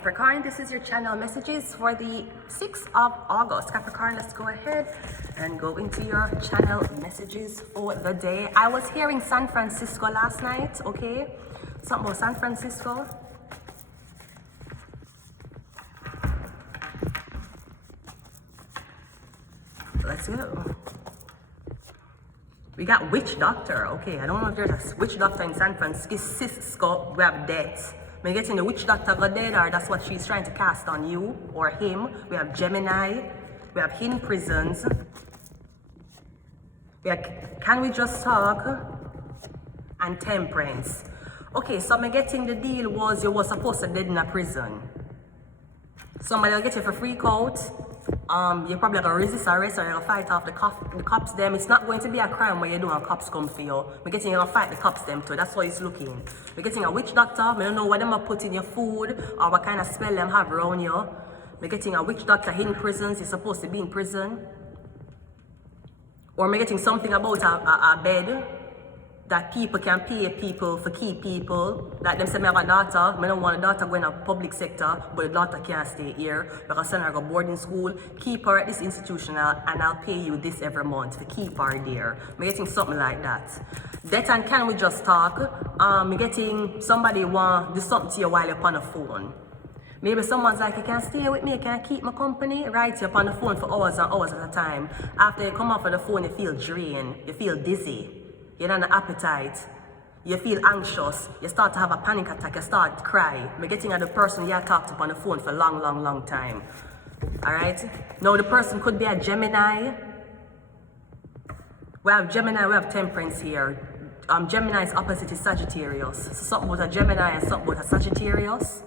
Capricorn, this is your channel messages for the 6th of August. Capricorn, let's go ahead and go into your channel messages for the day. I was hearing San Francisco last night, okay? Something about San Francisco. Let's go. We got witch doctor, okay? I don't know if there's a witch doctor in San Francisco. We have death. We're getting the witch doctor go dead, or that's what she's trying to cast on you or him. We have Gemini. We have hidden prisons. We have can we just talk? And temperance. Okay, so I'm getting the deal was you were supposed to dead in a prison. Somebody will get you for freak out. You're probably gonna resist arrest or you're gonna fight off the cops them. It's not going to be a crime where you do and cops come for you. We're getting you gonna fight the cops them too. That's what it's looking. We're getting a witch doctor. I don't know what them are put in your food or what kind of smell them have around you. We're getting a witch doctor hidden prisons. You're supposed to be in prison. Or we're getting something about a bed that people can pay people for keep people. Like them say, I have a daughter, I don't want a daughter going to public sector, but the daughter can't stay here. Because send her to boarding school, keep her at this institution and I'll pay you this every month to keep her there. I'm getting something like that. That and can we just talk? I'm getting somebody want do something to you while you're on the phone. Maybe someone's like, you can stay with me, can I keep my company? Right, you're on the phone for hours and hours at a time. After you come off of the phone, you feel drained, you feel dizzy. You don't have an appetite, you feel anxious, you start to have a panic attack, you start to cry. You're getting at the person you have talked to on the phone for a long time. Alright? Now the person could be a Gemini. We have Gemini, we have temperance here. Gemini's opposite is Sagittarius. So something about a Gemini and something about a Sagittarius.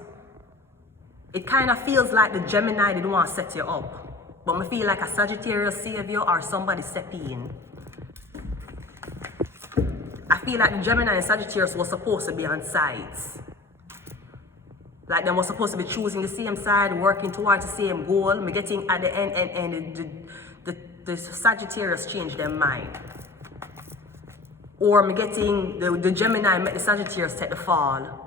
It kind of feels like the Gemini didn't want to set you up. But I feel like a Sagittarius saved you or somebody step in. I feel like the Gemini and Sagittarius were supposed to be on sides. Like they were supposed to be choosing the same side, working towards the same goal. I'm getting at the end the Sagittarius changed their mind. Or I'm getting the Gemini met the Sagittarius take the fall.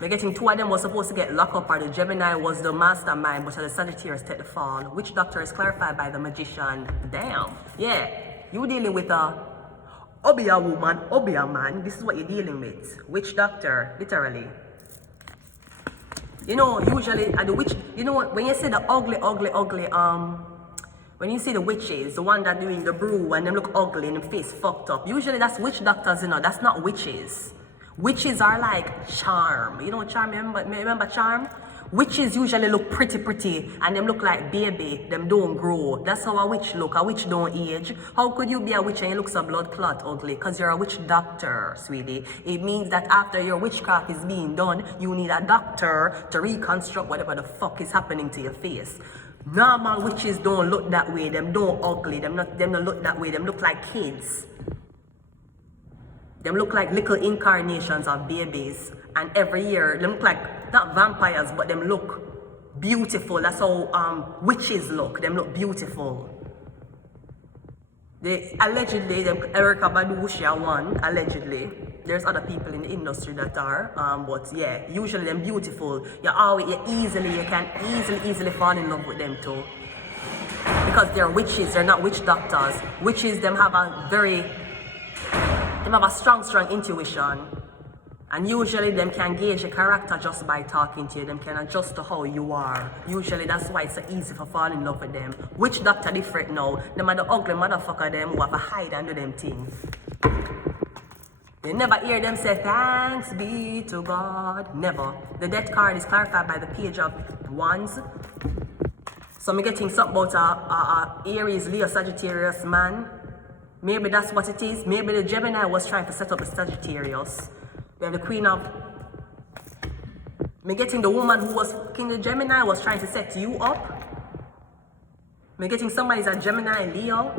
I'm getting two of them were supposed to get locked up, or the Gemini was the mastermind, but the Sagittarius take the fall. Which doctor is clarified by the magician. Damn. Yeah. You dealing with a be a woman, or be a man. This is what you're dealing with. Witch doctor, literally. You know, usually at the witch, you know what, when you say the ugly, when you see the witches, the one that doing the brew and them look ugly and them face fucked up, usually that's witch doctors, you know, that's not witches. Witches are like charm. You know charm, remember charm? Witches usually look pretty and them look like baby, them don't grow. That's how a witch look, a witch don't age. How could you be a witch and you look so blood clot ugly? Because you're a witch doctor, sweetie. It means that after your witchcraft is being done, you need a doctor to reconstruct whatever the fuck is happening to your face. Normal witches don't look that way, them don't ugly, them don't look that way, them look like kids. Them look like little incarnations of babies. And every year, them look like, not vampires, but them look beautiful. That's how witches look. Them look beautiful. They allegedly, them Erica Badushia one, allegedly. There's other people in the industry that are, but yeah, usually them beautiful. You can easily fall in love with them too. Because they're witches, they're not witch doctors. Witches, them have a strong intuition. And usually them can gauge your character just by talking to you. Them can adjust to how you are. Usually that's why it's so easy for fall in love with them. Witch doctor different now. Them are the ugly motherfucker them who have to hide under them things. You never hear them say thanks be to God. Never. The death card is clarified by the page of wands. So I'm getting something about a Aries, Leo, Sagittarius man. Maybe that's what it is. Maybe the Gemini was trying to set up a Sagittarius. We have the Queen of... Me getting the woman who was King of Gemini was trying to set you up. Me getting somebody's a Gemini Leo.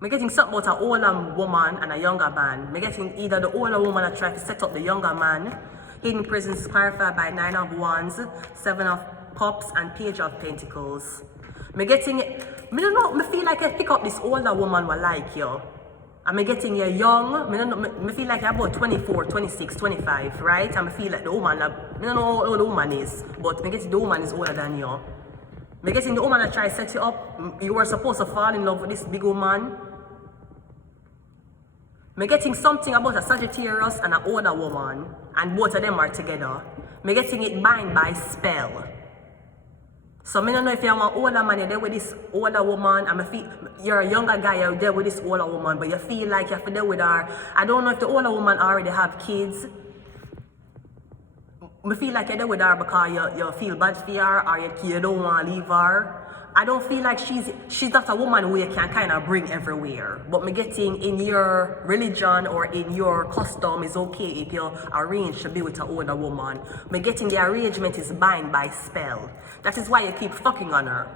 Me getting something about an older woman and a younger man. Me getting either the older woman that tried to set up the younger man. Hidden prisons clarified by 9 of Wands, 7 of Cups, and Page of Pentacles. Me getting it. Me don't know, me feel like I pick up this older woman will like you. I'm getting you young. Me feel like you're about 24, 26, 25, right? And I feel like the woman, I don't know how old the woman is, but me getting the woman is older than you. Me getting the woman that try to set you up. You were supposed to fall in love with this big woman. Me getting something about a Sagittarius and an older woman, and both of them are together. Me getting it bind by spell. So I don't know if you're an older man, you're there with this older woman, and you're a younger guy, you're there with this older woman, but you feel like you have to deal with her. I don't know if the older woman already have kids. I feel like you're there with her because you feel bad for her, or you don't want to leave her. I don't feel like she's not a woman who you can kind of bring everywhere. But me getting in your religion or in your custom is okay if you arrange to be with an older woman. Me getting the arrangement is bind by spell. That is why you keep fucking on her.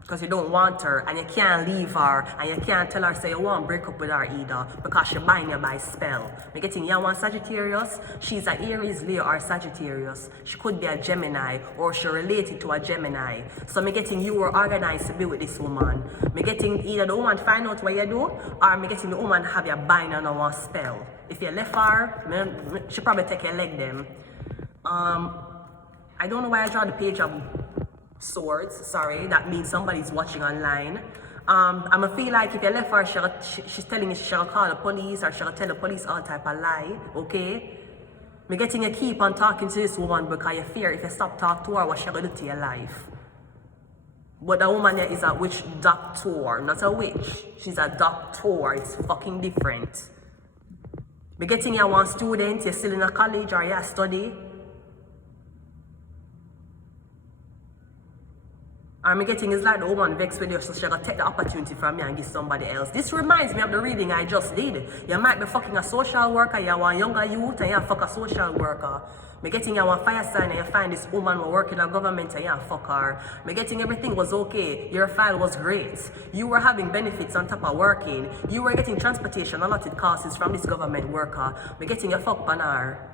Because you don't want her and you can't leave her and you can't tell her say you won't break up with her either because she bind you by spell. Me getting you one Sagittarius, she's an Aries, Leo or Sagittarius. She could be a Gemini or she related to a Gemini. So me getting you were organized to be with this woman. Me getting either the woman find out what you do or me getting the woman have you bind on one spell. If you left her, she probably take your leg them. I don't know why I draw the page of swords, sorry, that means somebody's watching online. I'ma feel like if you left her, she's telling you she'll call the police or she'll tell the police all type of lie, okay? Me getting you keep on talking to this woman because you fear if you stop talking to her, what she'll do to your life. But the woman here is a witch doctor, not a witch. She's a doctor, it's fucking different. Me getting you one student, you're still in a college or you study. I'm getting is like the woman vexed with you, so she's gonna take the opportunity from me and give somebody else. This reminds me of the reading I just did. You might be fucking a social worker, you want younger youth, and you fuck a social worker. Me getting you one fire sign and you find this woman who work in a government and you fuck her. Me getting everything was okay. Your file was great. You were having benefits on top of working. You were getting transportation allotted costs from this government worker. Me getting you fuck on her.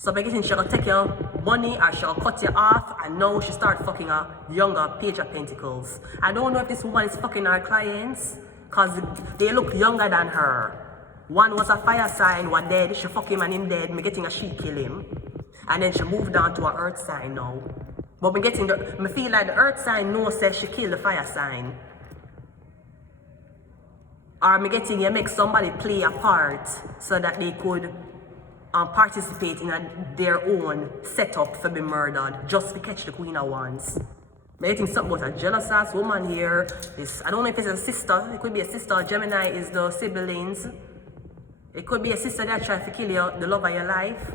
So by getting she'll take your money or she'll cut you off and now she start fucking a younger Page of Pentacles. I don't know if this woman is fucking her clients because they look younger than her. One was a fire sign, one dead, she fuck him and him dead, me getting a she kill him. And then she moved on to a earth sign now. But me getting me feel like the earth sign knows says she killed the fire sign. Or me getting you make somebody play a part so that they could participate in their own setup for being murdered just to catch the Queen of Wands. I'm getting something about a jealous ass woman here. I don't know if it's a sister, it could be a sister. Gemini is the siblings. It could be a sister that tries to kill you, the love of your life.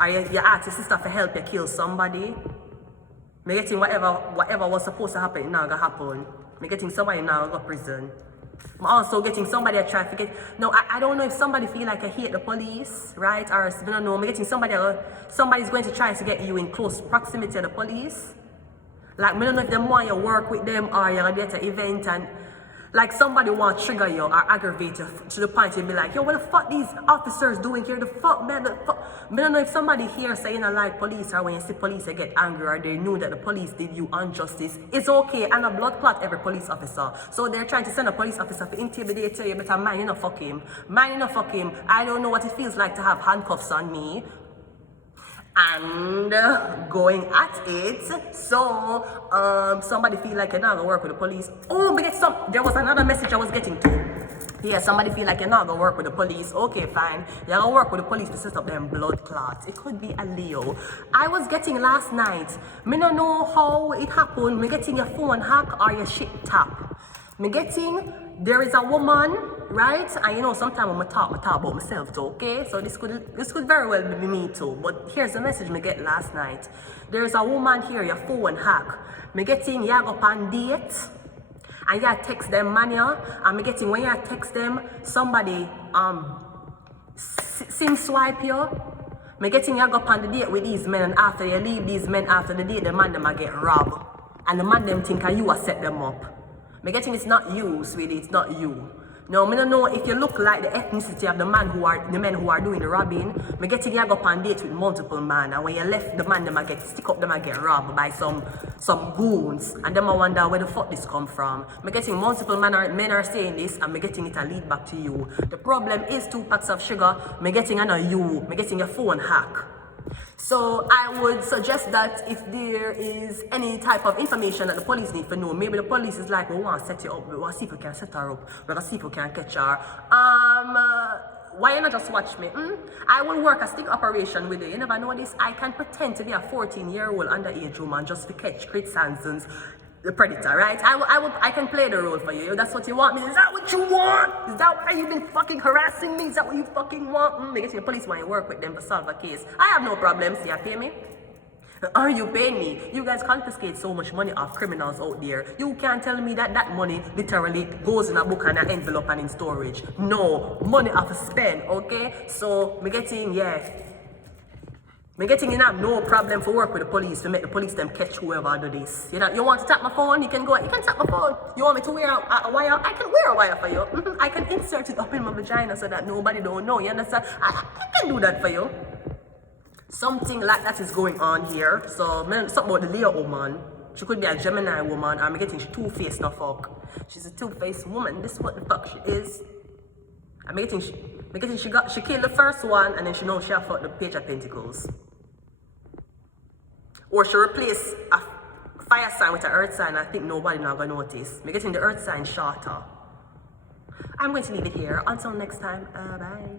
Or you ask your sister for help you kill somebody. I'm getting whatever was supposed to happen, it's not gonna happen. I'm getting somebody now go to prison. I'm also getting somebody that try to get. No, I don't know if somebody feel like I hate the police, right? Or I don't know. I'm getting somebody's going to try to get you in close proximity to the police. Like I don't know if they want you to work with them or you're at an event and like somebody want to trigger you or aggravate you to the point you'll be like, yo, what the fuck these officers doing here? The fuck, man, the fuck. I don't know if somebody here saying I like police or when you see police you get angry or they knew that the police did you injustice. It's okay and a blood clot every police officer. So they're trying to send a police officer to intimidate you, better mind you not fuck him. Mind you not fuck him. I don't know what it feels like to have handcuffs on me. And going at it. So somebody feel like you're not gonna work with the police. Oh, but there was another message I was getting to. Yeah, somebody feel like you're not gonna work with the police. Okay, fine. You're gonna work with the police to set up them blood clots. It could be a Leo. I was getting last night. Me don't know how it happened. Me getting your phone hack or your shit tap. Me getting there is a woman, right? And you know, sometimes when I talk about myself too, okay? So this could very well be me too. But here's the message me get last night. There is a woman here, your phone hack. Me getting you go on date and you text them money. And me getting when you text them, somebody sim swipe you. Me getting you go on the date with these men and after you leave these men after the date, the man them get robbed. And the man them think you set them up. Me getting it's not you, sweetie, it's not you. No, me don't know if you look like the ethnicity of the men who are doing the robbing. Me getting you go on dates with multiple men, and when you left the man, them a get stick up, them a get robbed by some goons, and them a wonder where the fuck this come from. Me getting multiple men are saying this, and me getting it a lead back to you. The problem is 2 packs of sugar. Me getting me getting your phone hack. So I would suggest that if there is any type of information that the police need to know, maybe the police is like, we want to set you up, we want to see if we can set her up, we want to see if we can catch her. Why you not just watch me? I will work a stick operation with you. You never know this. I can pretend to be a 14-year-old underage woman just to catch Chris Hanson's the predator, right? I can play the role for you. That's what you want me. Is that what you want? Is that why you've been fucking harassing me? Is that what you fucking want? Because the police want to work with them to solve a case. I have no problems. You pay me? Are you paying me? You guys confiscate so much money off criminals out there. You can't tell me that that money literally goes in a book and an envelope and in storage. No, money off a spend, okay? So, me getting in have no problem for work with the police to make the police them catch whoever do this. You know, you want to tap my phone? You can tap my phone. You want me to wear a wire? I can wear a wire for you. I can insert it up in my vagina so that nobody don't know. You understand? I can do that for you. Something like that is going on here. So, something about the Leo woman. She could be a Gemini woman. I'm getting she two-faced the fuck. She's a two-faced woman. This is what the fuck she is. I'm getting she killed the first one and then she knows she have fought the Page of Pentacles. Or she replace a fire sign with an earth sign. I think nobody not gonna notice. I'm getting the earth sign shorter. I'm going to leave it here. Until next time, bye.